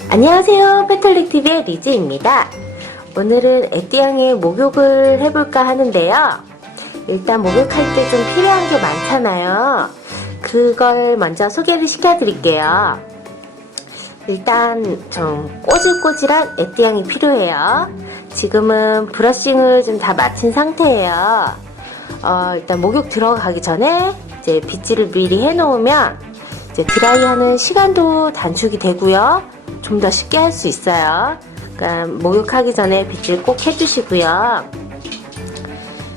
안녕하세요, 페털릭TV의 리즈입니다. 오늘은 에띠앙의 목욕을 해볼까 하는데요. 일단 목욕할 때 좀 필요한 게 많잖아요. 그걸 먼저 소개를 시켜드릴게요. 일단 좀 꼬질꼬질한 에띠앙이 필요해요. 지금은 브러싱을 좀 다 마친 상태예요. 일단 목욕 들어가기 전에 이제 빗질을 미리 해놓으면 이제 드라이하는 시간도 단축이 되고요. 좀 더 쉽게 할 수 있어요. 그러니까 목욕하기 전에 빗질 꼭 해주시고요.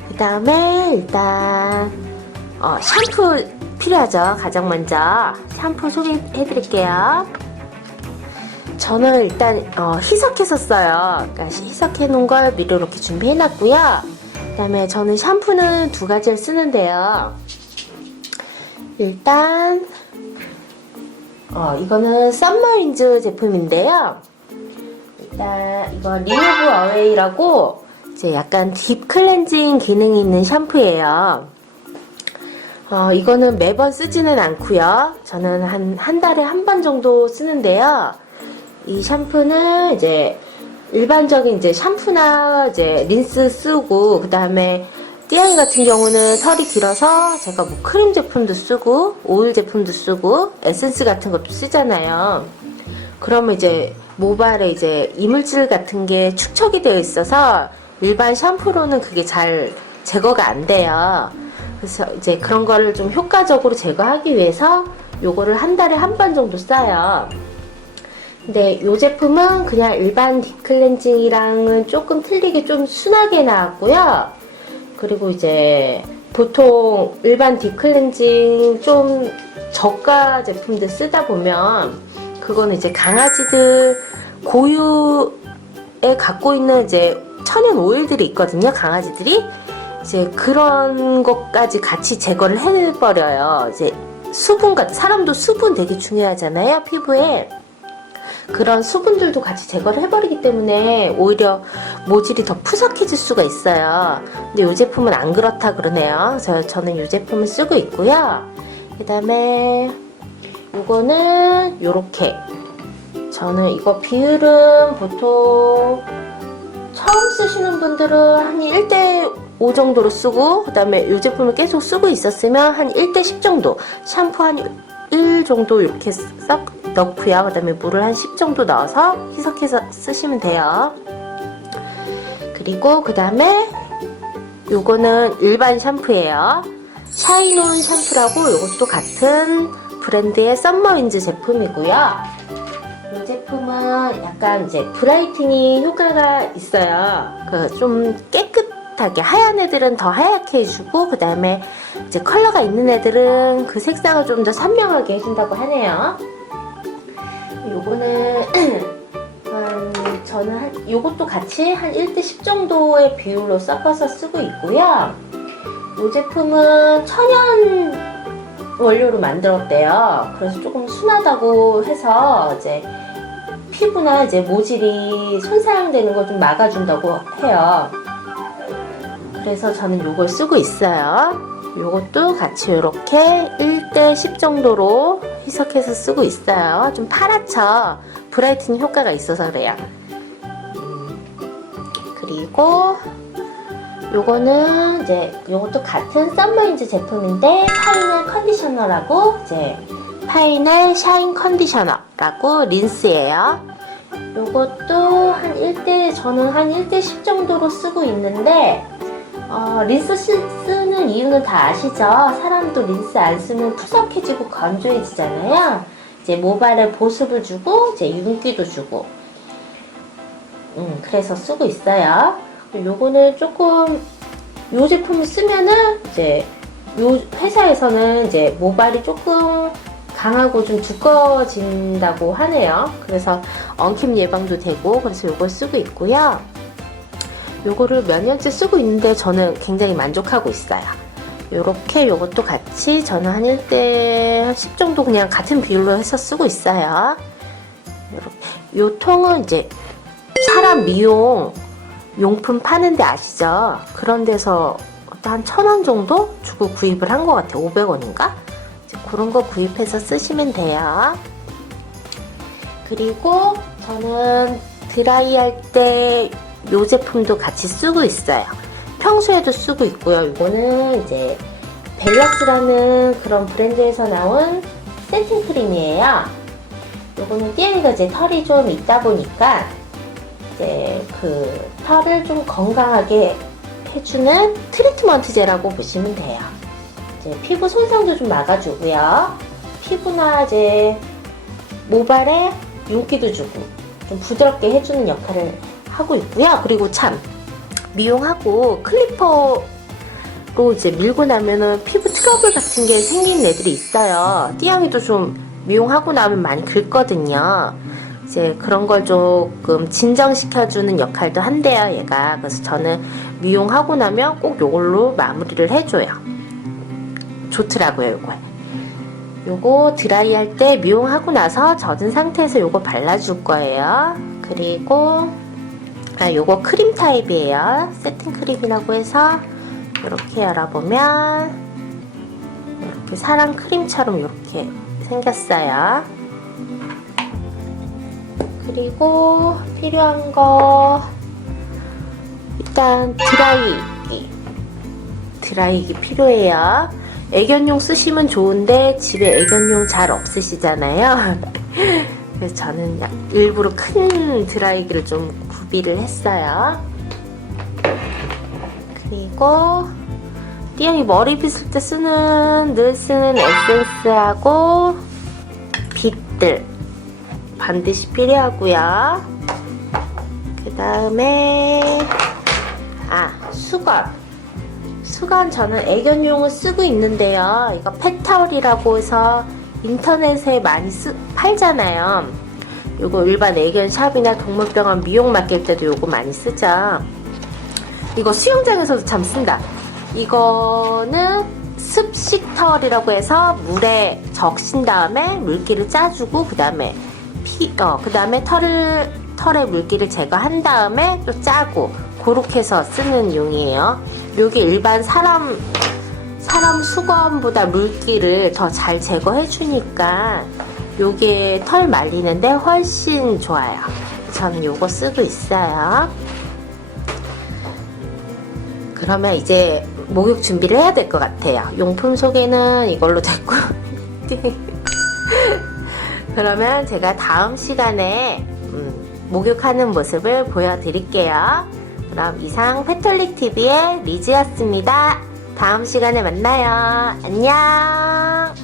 그 다음에 일단 샴푸 필요하죠. 가장 먼저 샴푸 소개해드릴게요. 저는 일단 희석해서 써요. 그러니까 희석해 놓은 걸 미리 이렇게 준비해 놨고요. 그 다음에 저는 샴푸는 두 가지를 쓰는데요. 일단 이거는 썸머윈즈 제품인데요. 일단 이거 리무브 어웨이라고 이제 약간 딥 클렌징 기능이 있는 샴푸예요. 이거는 매번 쓰지는 않고요. 저는 한 달에 한 번 정도 쓰는데요. 이 샴푸는 이제 일반적인 이제 샴푸나 이제 린스 쓰고, 그 다음에 띠앙이 같은 경우는 털이 길어서 제가 뭐 크림 제품도 쓰고 오일 제품도 쓰고 에센스 같은 것도 쓰잖아요. 그러면 이제 모발에 이제 이물질 같은 게 축적이 되어 있어서 일반 샴푸로는 그게 잘 제거가 안 돼요. 그래서 이제 그런 거를 좀 효과적으로 제거하기 위해서 요거를 한 달에 한 번 정도 써요. 근데 이 제품은 그냥 일반 딥클렌징이랑은 조금 틀리게 좀 순하게 나왔고요. 그리고 이제 보통 일반 딥클렌징 좀 저가 제품들 쓰다 보면 그거는 이제 강아지들 고유에 갖고 있는 이제 천연 오일들이 있거든요. 강아지들이 이제 그런 것까지 같이 제거를 해버려요. 이제 사람도 수분 되게 중요하잖아요, 피부에. 그런 수분들도 같이 제거를 해버리기 때문에 오히려 모질이 더 푸석해질 수가 있어요. 근데 이 제품은 안 그렇다 그러네요. 저는 이 제품을 쓰고 있고요. 그 다음에 이거는 요렇게, 저는 이거 비율은 보통 처음 쓰시는 분들은 한 1:5 정도로 쓰고, 그 다음에 이 제품을 계속 쓰고 있었으면 한 1:10 정도, 샴푸 한 1 정도 이렇게 썩 넣고요. 그 다음에 물을 한 10 정도 넣어서 희석해서 쓰시면 돼요. 그리고 그 다음에 요거는 일반 샴푸예요. 샤인온 샴푸라고, 요것도 같은 브랜드의 썸머윈즈 제품이고요. 이 제품은 약간 이제 브라이트닝 효과가 있어요. 좀 깨끗하게, 하얀 애들은 더 하얗게 해주고, 그 다음에 이제 컬러가 있는 애들은 그 색상을 좀 더 선명하게 해준다고 하네요. 요거는 저는 요것도 같이 한 1:10 정도의 비율로 섞어서 쓰고 있고요. 이 제품은 천연 원료로 만들었대요. 그래서 조금 순하다고 해서 이제 피부나 이제 모질이 손상되는 걸 좀 막아준다고 해요. 그래서 저는 요걸 쓰고 있어요. 요것도 같이 이렇게 1:10 정도로 희석해서 쓰고 있어요. 좀 파랗죠? 브라이트닝 효과가 있어서 그래요. 그리고 요거는 이제 요것도 같은 썸머윈즈 제품인데 파이널 컨디셔너라고, 이제 파이널 샤인 컨디셔너라고 린스예요. 요것도 저는 한 1:10 정도로 쓰고 있는데, 린스 쓰는 이유는 다 아시죠? 사람도 린스 안 쓰면 푸석해지고 건조해지잖아요. 이제 모발에 보습을 주고 이제 윤기도 주고, 그래서 쓰고 있어요. 요거는 조금, 요 제품을 쓰면은 이제 요 회사에서는 이제 모발이 조금 강하고 좀 두꺼워진다고 하네요. 그래서 엉킴 예방도 되고, 그래서 요걸 쓰고 있고요. 요거를 몇 년째 쓰고 있는데 저는 굉장히 만족하고 있어요. 요렇게 요것도 같이 저는 한 1:10 정도 그냥 같은 비율로 해서 쓰고 있어요. 요 통은 이제 사람 미용 용품 파는 데 아시죠? 그런 데서 한 1,000원 정도 주고 구입을 한 것 같아요. 500원인가? 그런 거 구입해서 쓰시면 돼요. 그리고 저는 드라이 할 때 이 제품도 같이 쓰고 있어요. 평소에도 쓰고 있고요. 이거는 이제 벨러스라는 그런 브랜드에서 나온 세팅 크림이에요. 이거는 띠아이가 이제 털이 좀 있다 보니까 이제 그 털을 좀 건강하게 해주는 트리트먼트 젤라고 보시면 돼요. 이제 피부 손상도 좀 막아주고요. 피부나 이제 모발에 윤기도 주고 좀 부드럽게 해주는 역할을 하고 있고요. 그리고 참 미용하고 클리퍼로 이제 밀고 나면은 피부 트러블 같은 게 생기는 애들이 있어요. 띠양이도 좀 미용하고 나면 많이 긁거든요. 이제 그런 걸 조금 진정시켜주는 역할도 한대요, 얘가. 그래서 저는 미용하고 나면 꼭 요걸로 마무리를 해줘요. 좋더라고요, 요거. 요거 드라이 할 때 미용하고 나서 젖은 상태에서 요거 발라줄 거예요. 그리고 요거 크림 타입이에요. 세팅 크림이라고 해서 이렇게 열어보면 이렇게 사랑 크림처럼 이렇게 생겼어요. 그리고 필요한 거 일단 드라이기 필요해요. 애견용 쓰시면 좋은데 집에 애견용 잘 없으시잖아요. 그래서 저는 일부러 큰 드라이기를 좀 구비를 했어요. 그리고 띠양이 머리 빗을 때 늘 쓰는 에센스하고 빗들 반드시 필요하고요. 그 다음에 수건 저는 애견용을 쓰고 있는데요. 이거 펫타올이라고 해서 인터넷에 많이 팔잖아요. 요거 일반 애견 샵이나 동물병원 미용 맡길 때도 요거 많이 쓰죠. 이거 수영장에서도 참 쓴다. 이거는 습식타올이라고 해서 물에 적신 다음에 물기를 짜주고 그 다음에 털의 물기를 제거한 다음에 또 짜고 그렇게 해서 쓰는 용이에요. 요게 일반 사람 수건보다 물기를 더 잘 제거해 주니까 요게 털 말리는데 훨씬 좋아요. 저는 요거 쓰고 있어요. 그러면 이제 목욕 준비를 해야 될 것 같아요. 용품 소개는 이걸로 됐고 그러면 제가 다음 시간에 목욕하는 모습을 보여드릴게요. 그럼 이상 페톨릭TV의 리즈였습니다. 다음 시간에 만나요. 안녕.